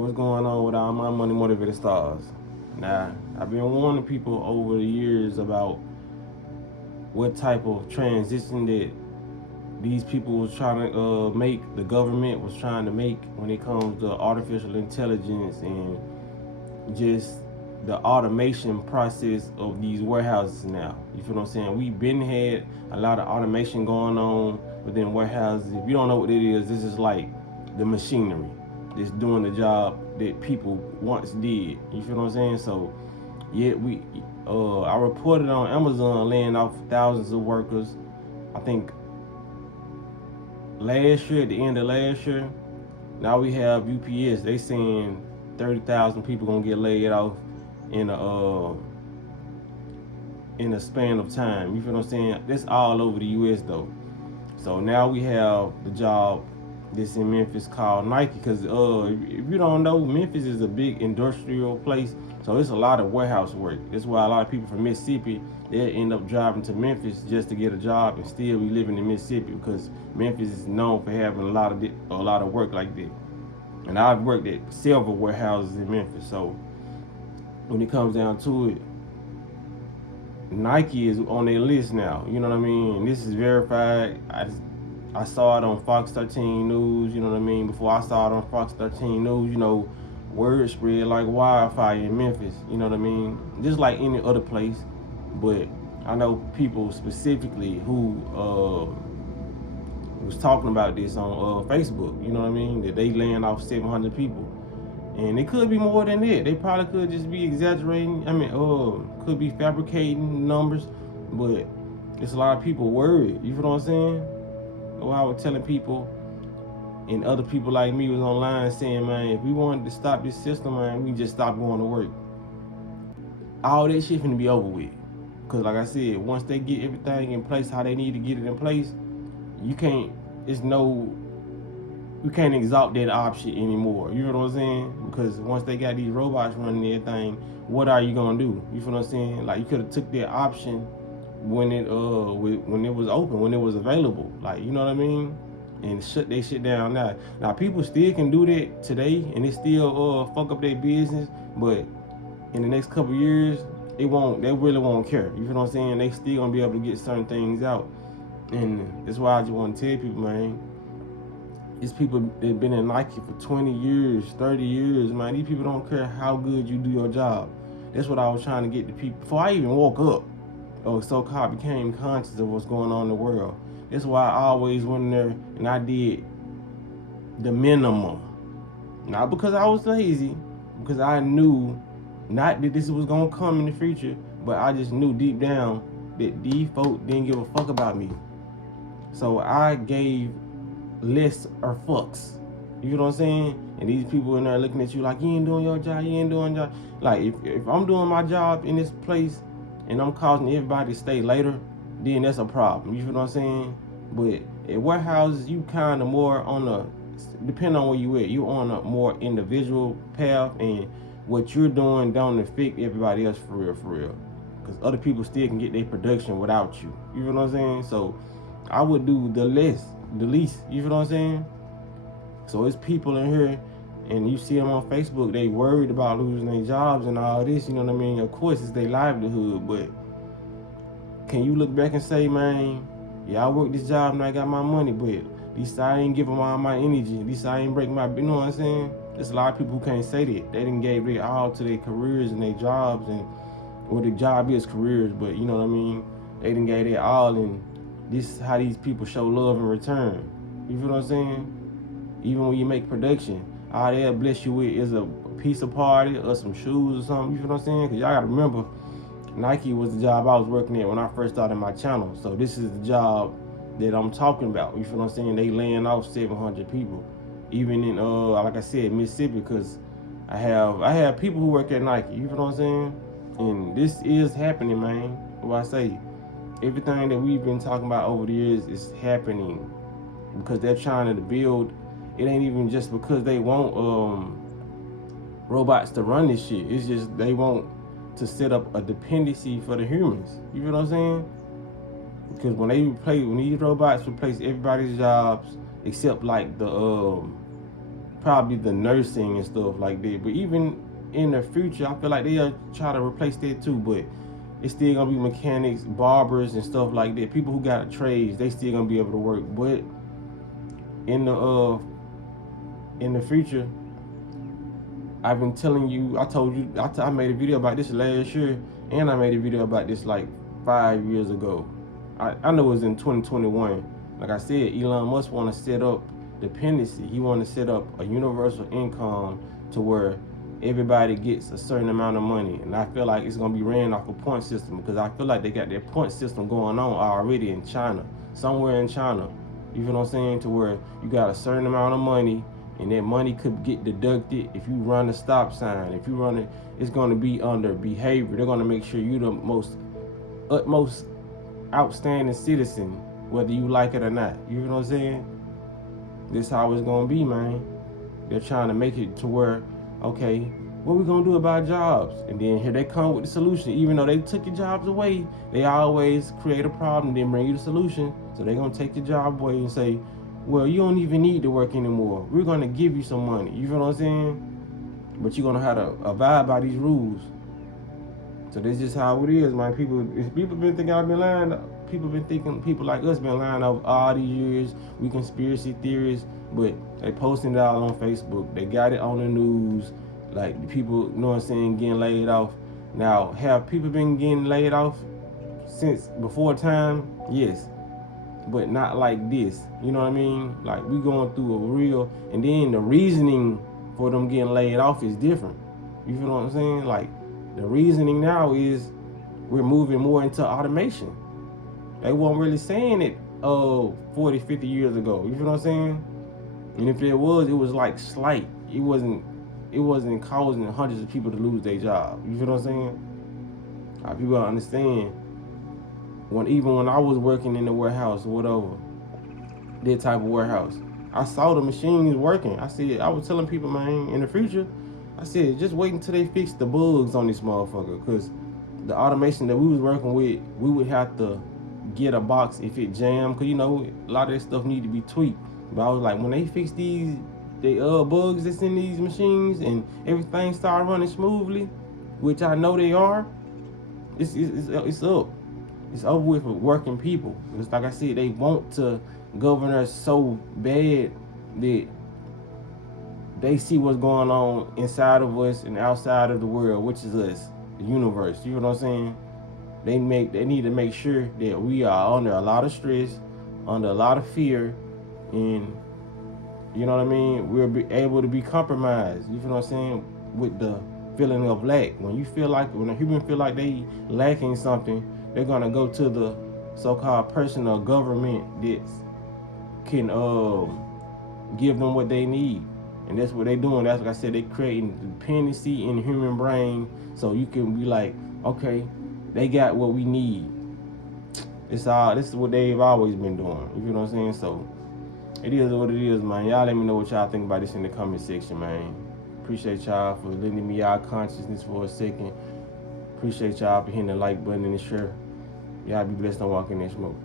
what's going on with all my money motivated stars? Now, I've been warning people over the years about what type of transition that these people was trying to make, the government was trying to make when it comes to artificial intelligence and just the automation process of these warehouses now. You feel what I'm saying? We've been had a lot of automation going on within warehouses. If you don't know what it is, this is like the machinery that's doing the job that people once did. You feel what I'm saying? So yeah, I reported on Amazon laying off thousands of workers. I think last year, at the end of last year, now we have UPS. They saying 30,000 people gonna get laid off in a span of time. You feel what I'm saying? That's all over the U.S. though. So now we have the job that's in Memphis called Nike. Because if you don't know, Memphis is a big industrial place. So it's a lot of warehouse work. That's why a lot of people from Mississippi, they end up driving to Memphis just to get a job and still be living in Mississippi, because Memphis is known for having a lot of work like that. And I've worked at several warehouses in Memphis. So when it comes down to it, Nike is on their list now. You know what I mean? And this is verified. I saw it on Fox 13 News. You know what I mean? Before I saw it on Fox 13 News, word spread like wildfire in Memphis. You know what I mean? Just like any other place. But I know people specifically who was talking about this on Facebook. You know what I mean? That they laying off 700 people. And it could be more than that. They probably could just be exaggerating. Could be fabricating numbers, but it's a lot of people worried. You feel what I'm saying? Or I was telling people, and other people like me was online saying, man, if we wanted to stop this system, man, we just stop going to work. All that shit finna be over with. Cause like I said, once they get everything in place how they need to get it in place, you can't exalt that option anymore. You know what I'm saying? Because once they got these robots running everything, what are you gonna do? You feel what I'm saying? Like, you could have took that option when it was open, when it was available. Like, you know what I mean? And shut they shit down now. Now people still can do that today, and it still fuck up their business. But in the next couple years, they really won't care. You feel what I'm saying? They still gonna be able to get certain things out. And that's why I just want to tell people, man. These people that been in Nike for 20 years, 30 years, man. These people don't care how good you do your job. That's what I was trying to get to people before I even woke up, or so-called became conscious of what's going on in the world. That's why I always went in there and I did the minimum. Not because I was lazy, because I knew not that this was gonna come in the future, but I just knew deep down that these folk didn't give a fuck about me. So I gave less or fucks. You know what I'm saying? And these people in there looking at you like, you ain't doing your job, you ain't doing your job. Like, if I'm doing my job in this place and I'm causing everybody to stay later, then that's a problem. You feel what I'm saying? But at warehouses, you kind of more on a, depending on where you at, you on a more individual path, and what you're doing don't affect everybody else for real. Because other people still can get their production without you. You feel what I'm saying? So I would do the least. You feel what I'm saying? So it's people in here, and you see them on Facebook, they worried about losing their jobs and all this, you know what I mean? Of course, it's their livelihood, but can you look back and say, man, yeah, I worked this job and I got my money, but at least I ain't giving all my energy, at least I ain't breaking my, you know what I'm saying? There's a lot of people who can't say that. They didn't give their all to their careers and their jobs, and well, the job is careers, but you know what I mean? They didn't give their all, and this is how these people show love in return. You feel what I'm saying? Even when you make production, all they'll bless you with is a piece of party or some shoes or something. You feel what I'm saying? Because y'all gotta remember, Nike was the job I was working at when I first started my channel. So this is the job that I'm talking about. You feel what I'm saying? They laying off 700 people. Even in like I said, Mississippi, because I have people who work at Nike. You feel what I'm saying? And this is happening, man. What I say, everything that we've been talking about over the years is happening because they're trying to build. It ain't even just because they want robots to run this shit. It's just they want to set up a dependency for the humans. You feel what I'm saying? Because when these robots replace everybody's jobs except like the probably the nursing and stuff like that. But even in the future, I feel like they'll try to replace that too. But it's still gonna be mechanics, barbers, and stuff like that. People who got trades, they still gonna be able to work. But in the future, I've been telling you. I told you. I made a video about this last year, and I made a video about this like 5 years ago. I know it was in 2021. Like I said, Elon Musk want to set up dependency. He want to set up a universal income to where everybody gets a certain amount of money. And I feel like it's going to be ran off a point system, because I feel like they got their point system going on already in China, somewhere in China. You feel what I'm saying? To where you got a certain amount of money, and that money could get deducted if you run a stop sign. If you run it, it's going to be under behavior. They're going to make sure you the utmost outstanding citizen, whether you like it or not. You know what I'm saying? This how it's gonna be, man. They're trying to make it to where, okay, what we gonna do about jobs? And then here they come with the solution. Even though they took your jobs away, they always create a problem, then bring you the solution. So they're gonna take your job away and say, well, you don't even need to work anymore. We're gonna give you some money. You feel what I'm saying? But you're gonna have to abide by these rules. So this is how it is, man. People been thinking I've been lying. People like us been lying over all these years. We conspiracy theorists, but they posting it all on Facebook. They got it on the news. Like the people, you know what I'm saying, getting laid off. Now, have people been getting laid off since before time? Yes, but not like this. You know what I mean? Like we going through a real, and then the reasoning for them getting laid off is different. You feel what I'm saying? Like the reasoning now is we're moving more into automation. They weren't really saying it 40, 50 years ago. You feel what I'm saying? And if it was like slight. It wasn't causing hundreds of people to lose their job. You feel what I'm saying? People don't understand. Even when I was working in the warehouse or whatever, that type of warehouse, I saw the machines working. I was telling people, man, in the future, I said, just wait until they fix the bugs on this motherfucker. Because the automation that we was working with, we would have to get a box if it jammed. Because, you know, a lot of that stuff need to be tweaked. But I was like, when they fix the bugs that's in these machines and everything start running smoothly, which I know they are, it's up. It's over with for working people. It's like I said, they want to govern us so bad that they see what's going on inside of us and outside of the world, which is us, the universe. You know what I'm saying? They need to make sure that we are under a lot of stress, under a lot of fear, and you know what I mean? We'll be able to be compromised. You know what I'm saying? With the feeling of lack. When a human feel like they lacking something, they're gonna go to the so-called person or government that can give them what they need. And that's what they're doing. That's like I said, they creating dependency in the human brain, so you can be like, okay, they got what we need. This is what they've always been doing. You know what I'm saying? So it is what it is, man. Y'all let me know what y'all think about this in the comment section, man. Appreciate y'all for lending me y'all consciousness for a second. Appreciate y'all for hitting the like button and the share. Y'all be blessed on walking in smoke.